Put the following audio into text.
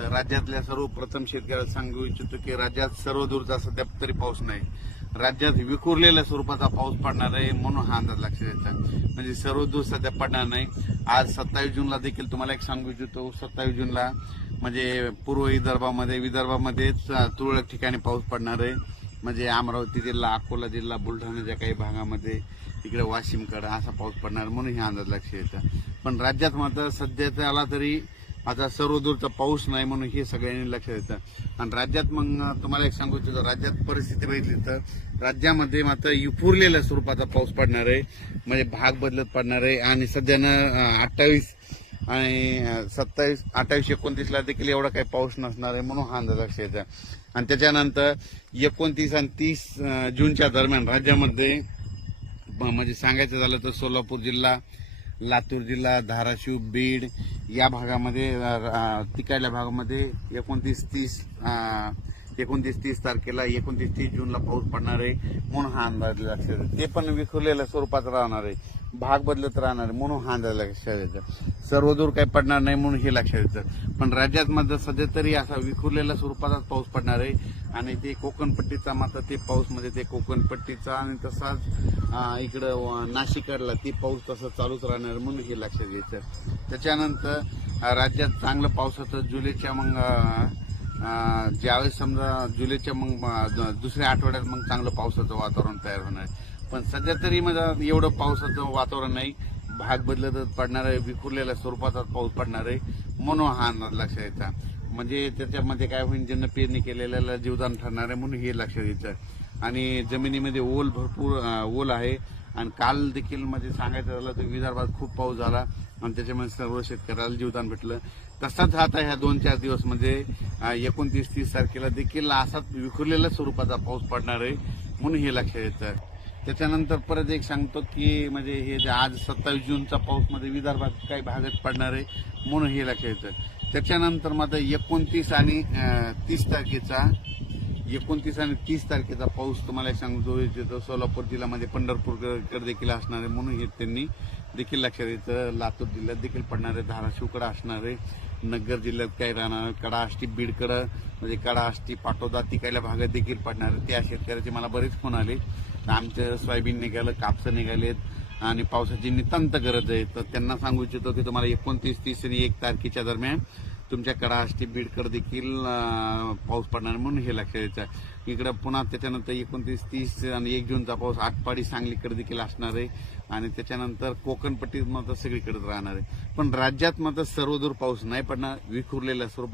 तर राज्यातल्या सर्वप्रथम शेतकऱ्याला सांगू इच्छितो की राज्यात सर्वदूरचा सध्या तरी पाऊस नाही. राज्यात विखुरलेल्या स्वरूपाचा पाऊस पडणार आहे म्हणून हा अंदाज लक्षात येतात. म्हणजे सर्वदूर सध्या पडणार नाही. आज 27 जूनला देखील तुम्हाला एक सांगू इच्छितो, 27 जूनला म्हणजे पूर्व विदर्भामध्येच तुरळक ठिकाणी पाऊस पडणार आहे. म्हणजे अमरावती जिल्हा, अकोला जिल्हा, बुलढाण्याच्या काही भागामध्ये, इकडे वाशिमकडे असा पाऊस पडणार म्हणून हे अंदाज लक्षात येतात. पण राज्यात मात्र सध्या त्याला तरी आता सर्वदूरचा पाऊस नाही म्हणून हे सगळ्यांनी लक्षात येतं. आणि राज्यात मग तुम्हाला एक सांगू इच्छितो, राज्यात परिस्थिती बघितली तर राज्यामध्ये मात्र विखुरलेल्या स्वरूपाचा पाऊस पडणार आहे. म्हणजे भाग बदलत पडणार आहे. आणि सध्यानं 28 आणि 27, 28, 29ला देखील एवढा काही पाऊस नसणार आहे म्हणून हा अंदाज लक्षात येतं. आणि त्याच्यानंतर 29 आणि 30 जूनच्या दरम्यान राज्यामध्ये म्हणजे सांगायचं झालं तर सोलापूर जिल्हा, लातूर जिल्हा, धाराशिव, बीड या भागामध्ये, तिकडल्या भागामध्ये 29-30 तारखेला 29-30 जूनला पाऊस पडणार आहे म्हणून हा अंदाज लक्षात येतो. ते पण विखुरलेल्या स्वरूपात राहणार आहे, भाग बदलत राहणार आहे म्हणून हा अंदाज लक्षात येतं. सर्वदूर काही पडणार नाही म्हणून हे लक्षात येतं. पण राज्यात मात्र सध्या तरी असा विखुरलेल्या स्वरूपातच पाऊस पडणार आहे. आणि ते कोकणपट्टीचा मात्र ते पाऊस म्हणजे ते कोकणपट्टीचा आणि तसाच इकडं नाशिकला ते पाऊस तसं चालूच राहणार म्हणून हे लक्षात घ्यायचं. त्याच्यानंतर राज्यात चांगलं पावसाचं जुलैच्या ज्यावेळेस समजा जुलैच्या दुसऱ्या आठवड्यात चांगलं पावसाचं वातावरण तयार होणार आहे. पण सध्या तरी एवढं पावसाचं वातावरण नाही, भाग बदलतच पडणार आहे, विखुरलेल्या स्वरूपाचा पाऊस पडणार आहे म्हणून हा अंदाज लक्षात यायचा. म्हणजे त्याच्यामध्ये काय होईल, ज्यांना पेरणी केलेल्याला जीवदान ठरणार आहे म्हणून हे लक्षात यायचं. आणि जमिनीमध्ये भरपूर ओल आहे. आणि काल देखील म्हणजे सांगायचं झालं तर विदर्भात खूप पाऊस झाला आणि त्याच्यामुळे सर्व शेतकऱ्याला जीवदान भेटलं. तसाच आता ह्या 2-4 दिवस म्हणजे 29-30 तारखेला देखील असाच विखुरलेल्या स्वरूपाचा पाऊस पडणार आहे म्हणून हे लक्षात येतं. त्याच्यानंतर परत एक सांगतो की म्हणजे हे आज 27 जूनचा पाऊस मध्ये विदर्भात काही भागात पडणार आहे म्हणून हे लक्षात येतं. त्याच्यानंतर मात्र 29 आणि 30 तारखेचा पाऊस तुम्हाला सांगतो इच्छितो. सोलापूर जिल्ह्यामध्ये पंढरपूरकडे देखील असणार आहे म्हणून हे त्यांनी देखील लक्षात येतं. लातूर जिल्ह्यात देखील पडणार आहे, धाराशिवकडे असणार आहे, नगर जिल्ह्यात काही राहणार आहे, कडा आष्टी बीडकडं म्हणजे कडा आष्टी पाटोदा तिकडल्या भागात देखील पडणार आहे. त्या शेतकऱ्याचे मला बरेच फोन आले, आमचं सोयाबीन निघालं, कापसं निघालेत आणि पावसाची नितांत गरज आहे. तर त्यांना सांगू इच्छितो की तुम्हाला 29, 30 आणि 1 तारखेच्या दरम्यान तुमच्या कडा आष्टी बीडकडे देखील पाऊस पडणार म्हणून हे लक्षात यायचं. इकडं पुन्हा त्याच्यानंतर 29, 30 आणि 1 जूनचा पाऊस आटपाडी सांगलीकडे देखील असणार आहे. आणि त्याच्यानंतर कोकणपट्टीत मात्र सगळीकडेच राहणार आहे. पण राज्यात मात्र सर्वदूर पाऊस नाही पडणार, विखुरलेल्या स्वरूपात